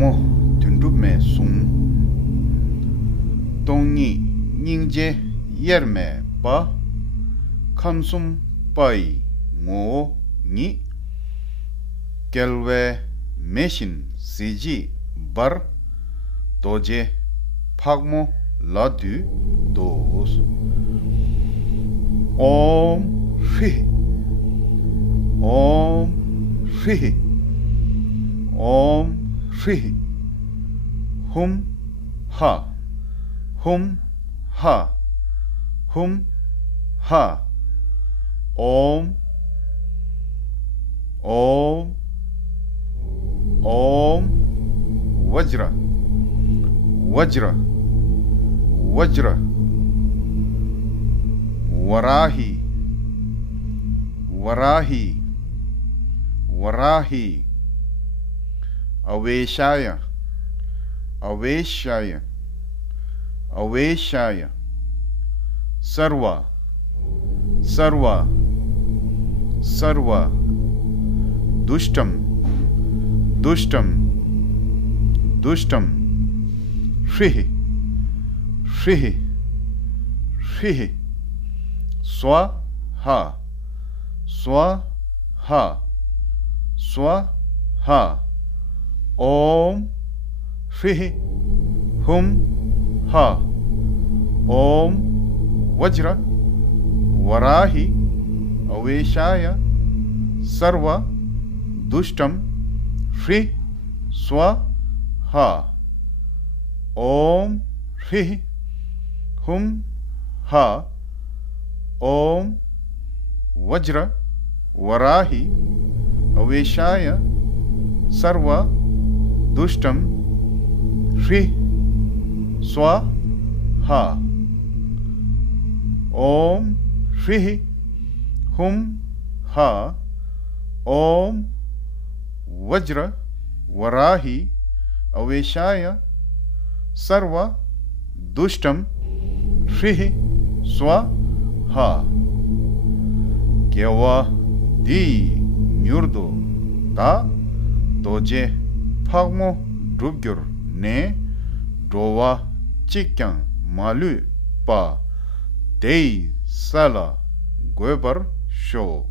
mo tundup me sung tongi ningje yerme ba kamsum pai ngo ni kelwe meshin siji bar doje phagmo ladu dos om shri om shri om shri hum ha hum ha hum ha om om om vajra vajra vajra varahi varahi varahi aveshaya aveshaya aveshaya sarva sarva sarva dushtam dushtam dushtam shri shri shri swaha swaha swaha om shri hum ha om vajra varahi aveshaya sarva dushtam shri swaha om shri hum ha om vajra varahi aveshaya sarva dushtam shri swaha om shri hum ha om vajra varahi aveshaya sarva dushtam shri swaha kewa di nyurdo ta doje phagmo rubgyur ne dowa chikyang malu pa dei sala goebar show